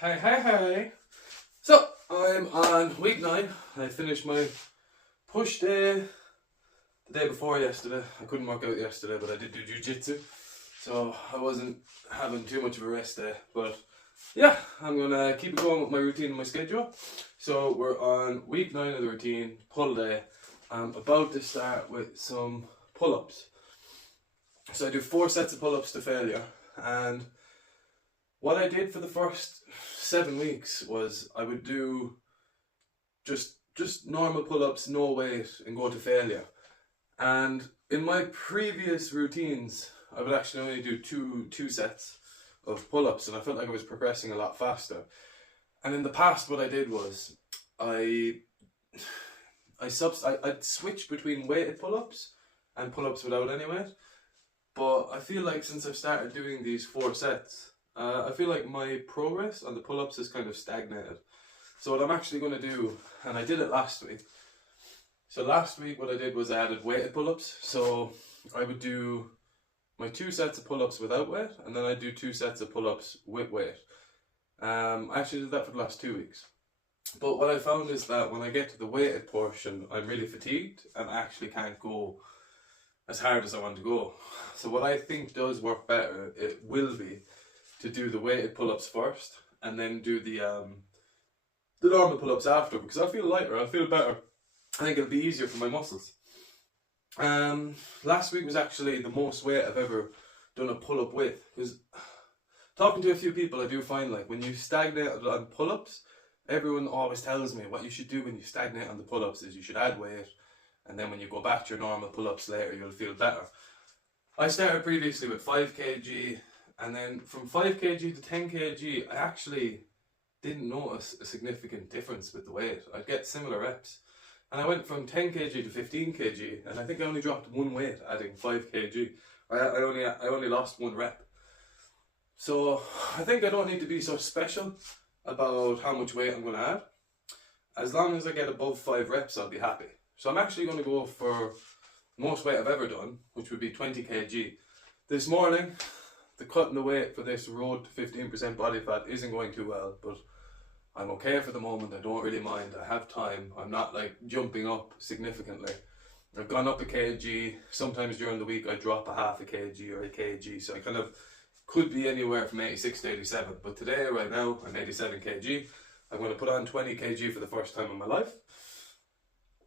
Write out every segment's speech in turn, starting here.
Hey. So, I'm on week 9. I finished my push day the day before yesterday. I couldn't work out yesterday, but I did do jiu-jitsu. So, I wasn't having too much of a rest day. But, yeah, I'm going to keep it going with my routine and my schedule. So, we're on week 9 of the routine, pull day. I'm about to start with some pull-ups. So, I do 4 sets of pull-ups to failure. And what I did for the first 7 weeks was I would do just normal pull-ups, no weight, and go to failure. And in my previous routines, I would actually only do two sets of pull-ups, and I felt like I was progressing a lot faster. And in the past, what I did was I'd switch between weighted pull-ups and pull-ups without any weight. But I feel like since I've started doing these 4 sets, I feel like my progress on the pull-ups has kind of stagnated. So what I'm actually going to do, and I did it last week. So last week what I did was I added weighted pull-ups. So I would do my 2 sets of pull-ups without weight, and then I'd do 2 sets of pull-ups with weight. I actually did that for the last 2 weeks. But what I found is that when I get to the weighted portion, I'm really fatigued and I actually can't go as hard as I want to go. So what I think does work better, it will be to do the weighted pull-ups first and then do the normal pull-ups after, because I feel lighter, I feel better. I think it'll be easier for my muscles. Last week was actually the most weight I've ever done a pull-up with, because talking to a few people, I do find like when you stagnate on pull-ups, everyone always tells me what you should do when you stagnate on the pull-ups is you should add weight, and then when you go back to your normal pull-ups later, you'll feel better. I started previously with 5 kg, and then from 5 kg to 10 kg, I actually didn't notice a significant difference with the weight. I'd get similar reps. And I went from 10 kg to 15 kg, and I think I only dropped 1 weight adding 5 kg. I only lost 1 rep. So I think I don't need to be so special about how much weight I'm going to add. As long as I get above 5 reps, I'll be happy. So I'm actually going to go for the most weight I've ever done, which would be 20 kg. This morning, the cutting the weight for this road to 15% body fat isn't going too well, but I'm okay for the moment. I don't really mind. I have time. I'm not like jumping up significantly. I've gone up a kg. Sometimes during the week I drop a half a kg or a kg, so I kind of could be anywhere from 86 to 87. But today, right now, I'm 87 kg. I'm going to put on 20 kg for the first time in my life.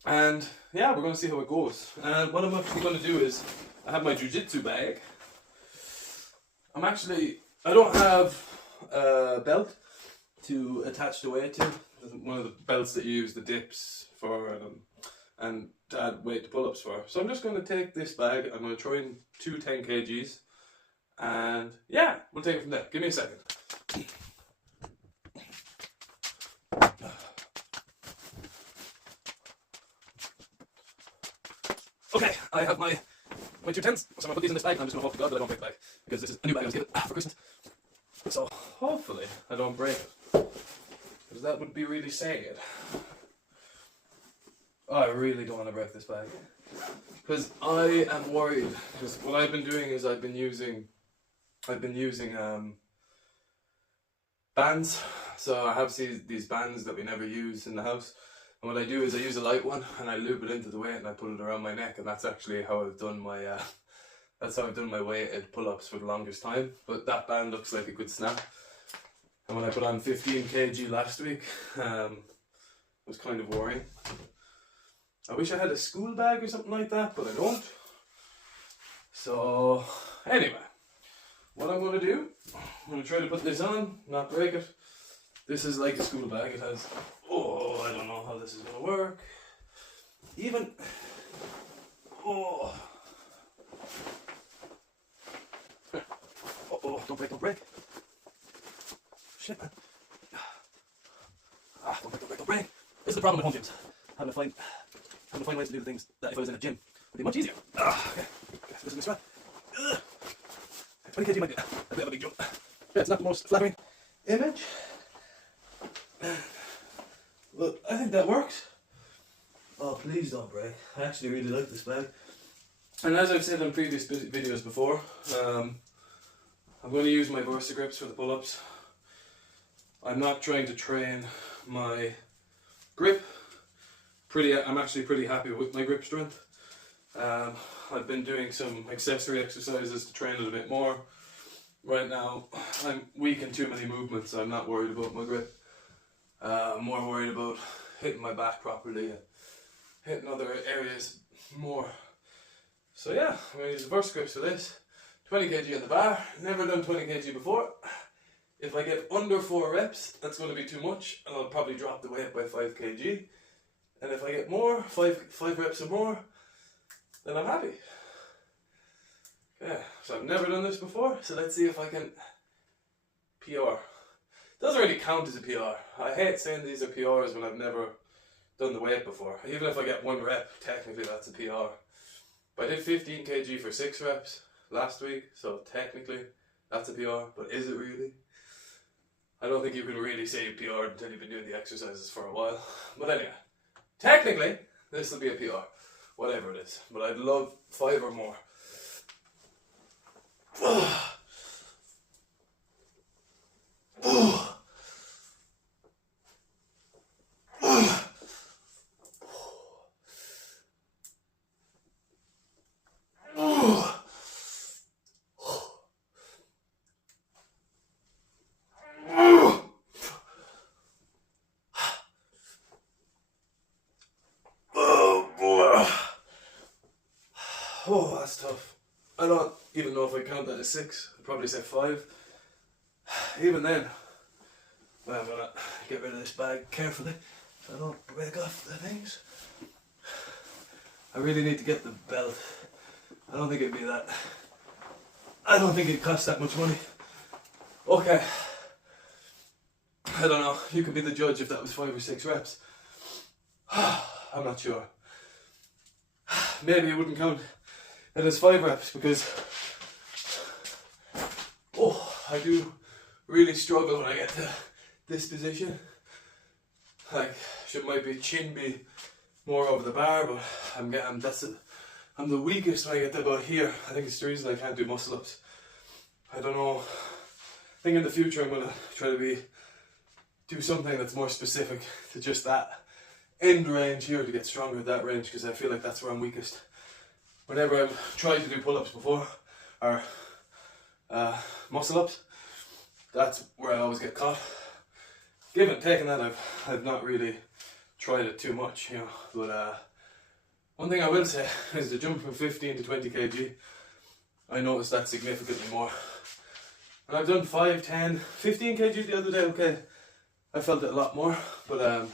And yeah, we're going to see how it goes. And what I'm actually going to do is, I have my jiu-jitsu bag. I don't have a belt to attach the weight to. One of the belts that you use the dips for and to add weight to pull-ups for. So I'm just going to take this bag, I'm going to throw in 2 10 kgs, and yeah, we'll take it from there. Give me a second. Okay, I have my 2 10s, so I'm going to put these in this bag, and I'm just going to hope to God that I don't break the bag, because this is a new bag I was given for Christmas. So hopefully I don't break it, because that would be really sad. I really don't want to break this bag, because I am worried, because what I've been doing is I've been using bands. So I have these bands that we never use in the house. And what I do is I use a light one and I loop it into the weight and I put it around my neck, and that's actually how I've done my weighted pull-ups for the longest time. But that band looks like it could snap. And when I put on 15 kg last week, it was kind of worrying. I wish I had a school bag or something like that, but I don't. So anyway, what I'm going to do, I'm going to try to put this on, not break it. This is like a school bag. It has, I don't know how this is going to work. Don't break. Shit, man. Don't break. This is the problem with home gyms. Having to find ways to do the things that if I was in a gym would be much easier. Okay. Listen to this one. 20 kg might be a bit of a big jump. Yeah, it's not the most flattering image, but I think that works. Oh, please don't break. I actually really like this bag. And as I've said in previous videos before, I'm going to use my Versa grips for the pull-ups. I'm not trying to train my grip. I'm actually pretty happy with my grip strength. I've been doing some accessory exercises to train it a bit more. Right now, I'm weak in too many movements, so I'm not worried about my grip. I'm more worried about hitting my back properly and hitting other areas more. So yeah, I'm going to use the burst grips for this. 20 kg on the bar, never done 20 kg before. If I get under 4 reps, that's going to be too much, and I'll probably drop the weight by 5 kg. And if I get more, 5 reps or more, then I'm happy. Okay, so I've never done this before, so let's see if I can PR. Doesn't really count as a PR. I hate saying these are PRs when I've never done the weight before. Even if I get 1 rep, technically that's a PR. But I did 15 kg for 6 reps last week, so technically that's a PR, but is it really? I don't think you can really say you PR'd until you've been doing the exercises for a while. But anyway, technically, this will be a PR, whatever it is. But I'd love 5 or more. Oh, that's tough. I don't even know if I count that as 6. I'd probably say 5. Even then, well, I'm gonna get rid of this bag carefully so I don't break off the things. I really need to get the belt. I don't think it'd be that. I don't think it'd cost that much money. Okay. I don't know. You could be the judge if that was 5 or 6 reps. I'm not sure. Maybe it wouldn't count it as 5 reps because I do really struggle when I get to this position. Like, might be chin be more over the bar, but I'm the weakest when I get to about here. I think it's the reason I can't do muscle ups. I don't know. I think in the future I'm gonna try to do something that's more specific to just that end range here to get stronger at that range, because I feel like that's where I'm weakest. Whenever I've tried to do pull-ups before, or muscle-ups, that's where I always get caught. Taking that, I've not really tried it too much, you know. But one thing I will say is the jump from 15 to 20 kg, I noticed that significantly more. And I've done 5, 10, 15 kg the other day, okay. I felt it a lot more, but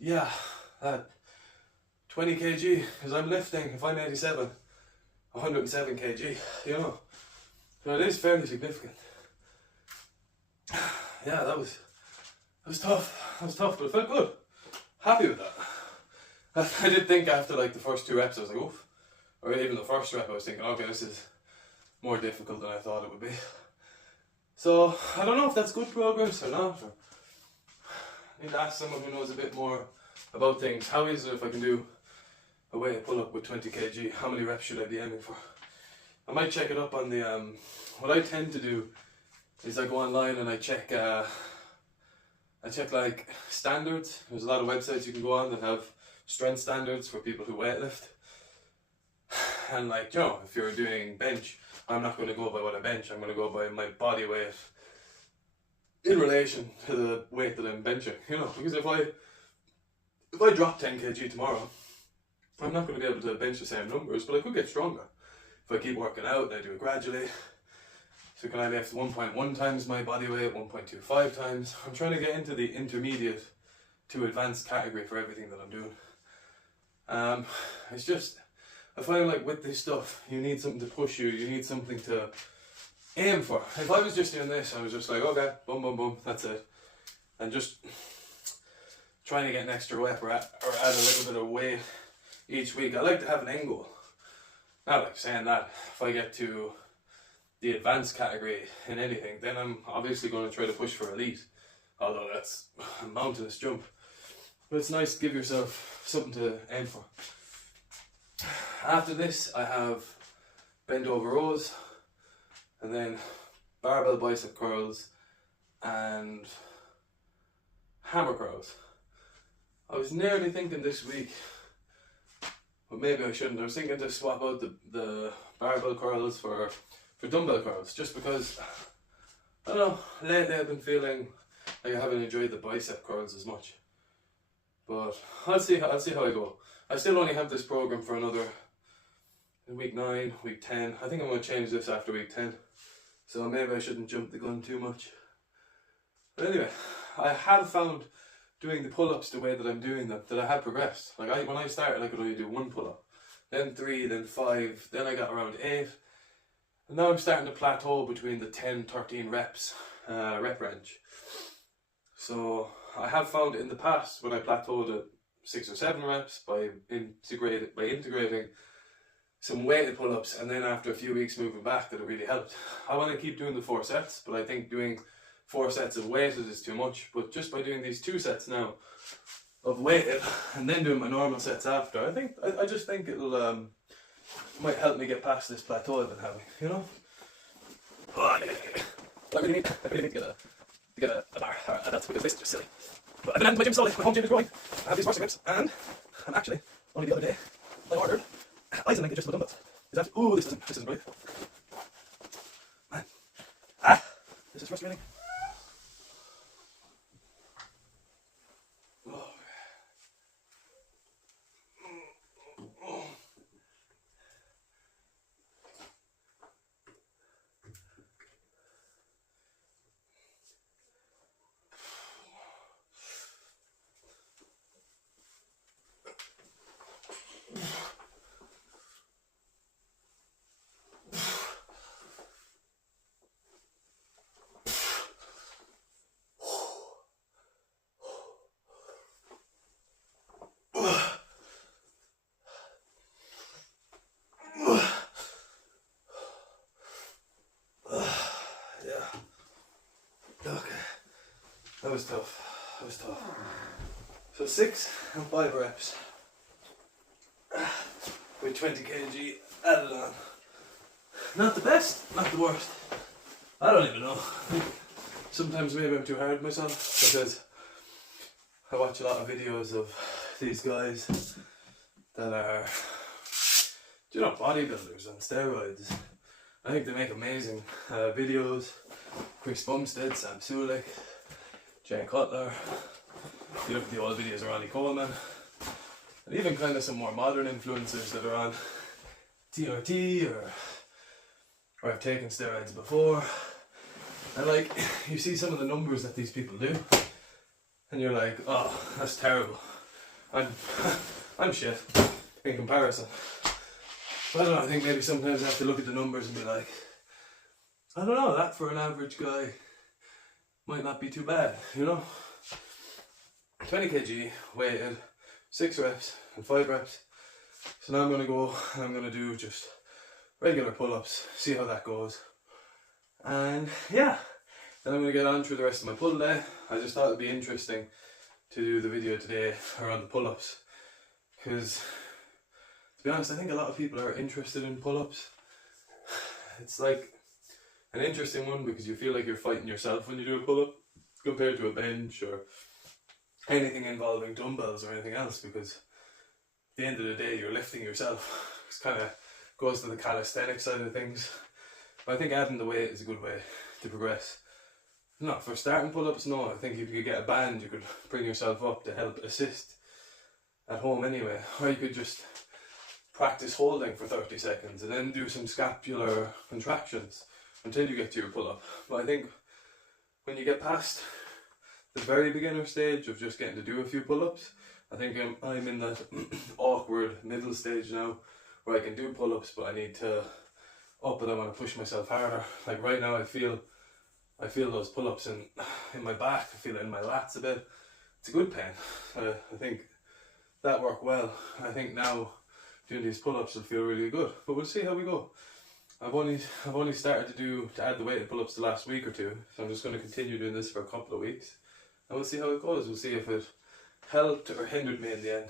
yeah, that 20 kg, because I'm lifting, if I'm 87, 107 kg, you know. So it is fairly significant. Yeah, that was tough. That was tough, but it felt good. Happy with that. I did think after like the first 2 reps, I was like, oof. Or even the first rep, I was thinking, okay, this is more difficult than I thought it would be. So, I don't know if that's good progress or not. Or I need to ask someone who knows a bit more about things. How is it if I can do a weight pull-up with 20 kg? How many reps should I be aiming for? I might check it up on the, what I tend to do is I go online and I check like standards. There's a lot of websites you can go on that have strength standards for people who weightlift. And like, you know, if you're doing bench, I'm not going to go by what I bench, I'm going to go by my body weight in relation to the weight that I'm benching, you know, because if I drop 10 kg tomorrow, I'm not going to be able to bench the same numbers, but I could get stronger if I keep working out and I do it gradually. So can I lift 1.1 times my body weight, 1.25 times? I'm trying to get into the intermediate to advanced category for everything that I'm doing. It's just, I find like with this stuff, you need something to push you, you need something to aim for. If I was just doing this, I was just like, okay, boom, boom, boom, that's it. And just trying to get an extra rep or add a little bit of weight each week. I like to have an end goal. Not like saying that, if I get to the advanced category in anything, then I'm obviously going to try to push for elite. Although that's a mountainous jump. But it's nice to give yourself something to aim for. After this, I have bent over rows, and then barbell bicep curls, and hammer curls. I was nearly thinking this week, but maybe I shouldn't. I was thinking to swap out the barbell curls for dumbbell curls, just because, I don't know, lately I've been feeling like I haven't enjoyed the bicep curls as much. But I'll see how I go. I still only have this program for another week 9, week 10. I think I'm going to change this after week 10. So maybe I shouldn't jump the gun too much. But anyway, I have found doing the pull-ups the way that I'm doing them, that I have progressed. Like when I started, I could only do 1 pull-up, then 3, then 5, then I got around 8. And now I'm starting to plateau between the 10-13 reps rep range. So I have found in the past when I plateaued at 6 or 7 reps by integrating some weighted pull-ups, and then after a few weeks moving back, that it really helped. I want to keep doing the 4 sets, but I think doing 4 sets of weighted is too much. But just by doing these 2 sets now of weighted and then doing my normal sets after, I just think it'll might help me get past this plateau I've been having, you know? I really need to get a bar, and that's because this is just silly. But I've been at my gym slowly. My home gym is growing. I have these muscle grips, and I'm actually, only the other day, I ordered isolating adjustable dumbbells. Ooh, this isn't right. Man. This is frustrating. That was tough. So 6 and 5 reps with 20 kg added on. Not the best, not the worst. I don't even know. Sometimes maybe I'm too hard on myself, because I watch a lot of videos of these guys that are, bodybuilders on steroids. I think they make amazing videos. Chris Bumstead, Sam Sulik, Jay Cutler. You look at the old videos of Ronnie Coleman, and even kind of some more modern influencers that are on TRT or have taken steroids before. And like, you see some of the numbers that these people do, and you're like, oh, that's terrible. I'm shit in comparison. But I don't know, I think maybe sometimes I have to look at the numbers and be like, I don't know, that for an average guy might not be too bad, you know? 20 kg, weighted, 6 reps and 5 reps. So now I'm going to go and I'm going to do just regular pull-ups, see how that goes. And yeah, then I'm going to get on through the rest of my pull day. I just thought it'd be interesting to do the video today around the pull-ups, because to be honest, I think a lot of people are interested in pull-ups. It's like an interesting one because you feel like you're fighting yourself when you do a pull-up compared to a bench or anything involving dumbbells or anything else, because at the end of the day you're lifting yourself. It kind of goes to the calisthenic side of things. But I think adding the weight is a good way to progress. No, for starting pull-ups, no. I think if you could get a band, you could bring yourself up to help assist at home anyway. Or you could just practice holding for 30 seconds and then do some scapular contractions until you get to your pull-up. But I think when you get past the very beginner stage of just getting to do a few pull-ups, I think I'm in that awkward middle stage now where I can do pull-ups, but I need to up and I want to push myself harder. Like right now I feel those pull-ups in my back, I feel it in my lats a bit. It's a good pain. I think that worked well. I think now doing these pull-ups will feel really good, but we'll see how we go. I've only started to add the weighted pull-ups the last week or two, so I'm just going to continue doing this for a couple of weeks, and we'll see how it goes. We'll see if it helped or hindered me in the end.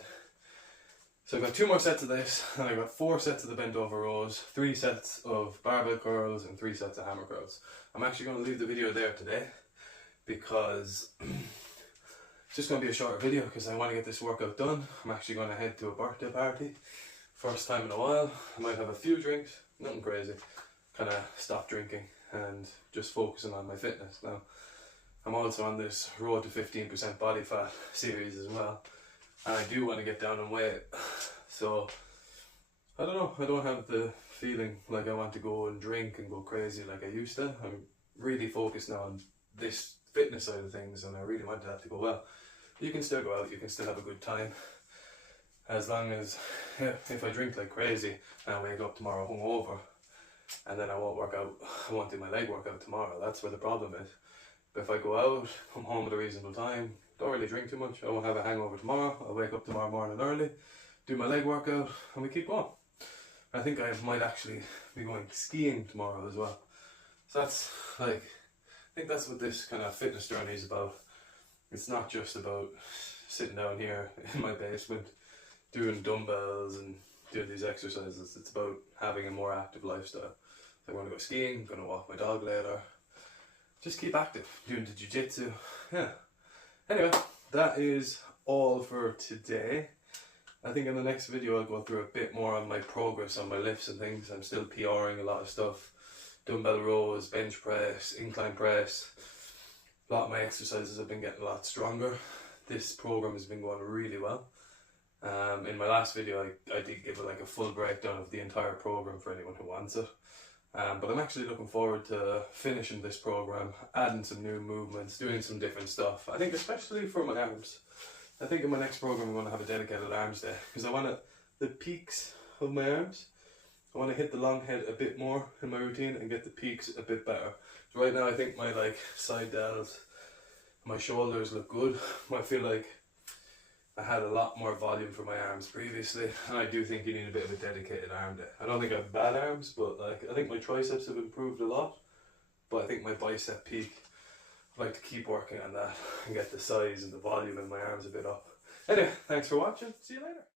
So I've got 2 more sets of this, and I've got 4 sets of the bent over rows, 3 sets of barbell curls, and 3 sets of hammer curls. I'm actually going to leave the video there today because It's just going to be a shorter video because I want to get this workout done. I'm actually going to head to a birthday party. First time in a while. I might have a few drinks, nothing crazy. Kind of stop drinking and just focusing on my fitness now. I'm also on this road to 15% body fat series as well. And I do want to get down in weight. So, I don't know, I don't have the feeling like I want to go and drink and go crazy like I used to. I'm really focused now on this fitness side of things, and I really want that to go well. You can still go out, you can still have a good time, as long as, if I drink like crazy and I wake up tomorrow hungover, and then I won't work out, I won't do my leg workout tomorrow. That's where the problem is. But if I go out, come home at a reasonable time, don't really drink too much, I won't have a hangover tomorrow, I'll wake up tomorrow morning early, do my leg workout, and we keep going. I think I might actually be going skiing tomorrow as well. So that's like, I think that's what this kind of fitness journey is about. It's not just about sitting down here in my basement doing dumbbells and doing these exercises. It's about having a more active lifestyle. So I want to go skiing, I'm going to walk my dog later. Just keep active, doing the jiu-jitsu. Yeah. Anyway, that is all for today. I think in the next video I'll go through a bit more on my progress on my lifts and things. I'm still PRing a lot of stuff. Dumbbell rows, bench press, incline press. A lot of my exercises have been getting a lot stronger. This program has been going really well. In my last video I did give like a full breakdown of the entire program for anyone who wants it. But I'm actually looking forward to finishing this program, adding some new movements, doing some different stuff. I think especially for my arms. I think in my next program I'm going to have a dedicated arms day, because I want the peaks of my arms. I want to hit the long head a bit more in my routine and get the peaks a bit better. So right now I think my like side delts, my shoulders look good. I feel like I had a lot more volume for my arms previously, and I do think you need a bit of a dedicated arm day. I don't think I have bad arms, but like I think my triceps have improved a lot, but I think my bicep peak, I'd like to keep working on that and get the size and the volume in my arms a bit up. Anyway, thanks for watching. See you later.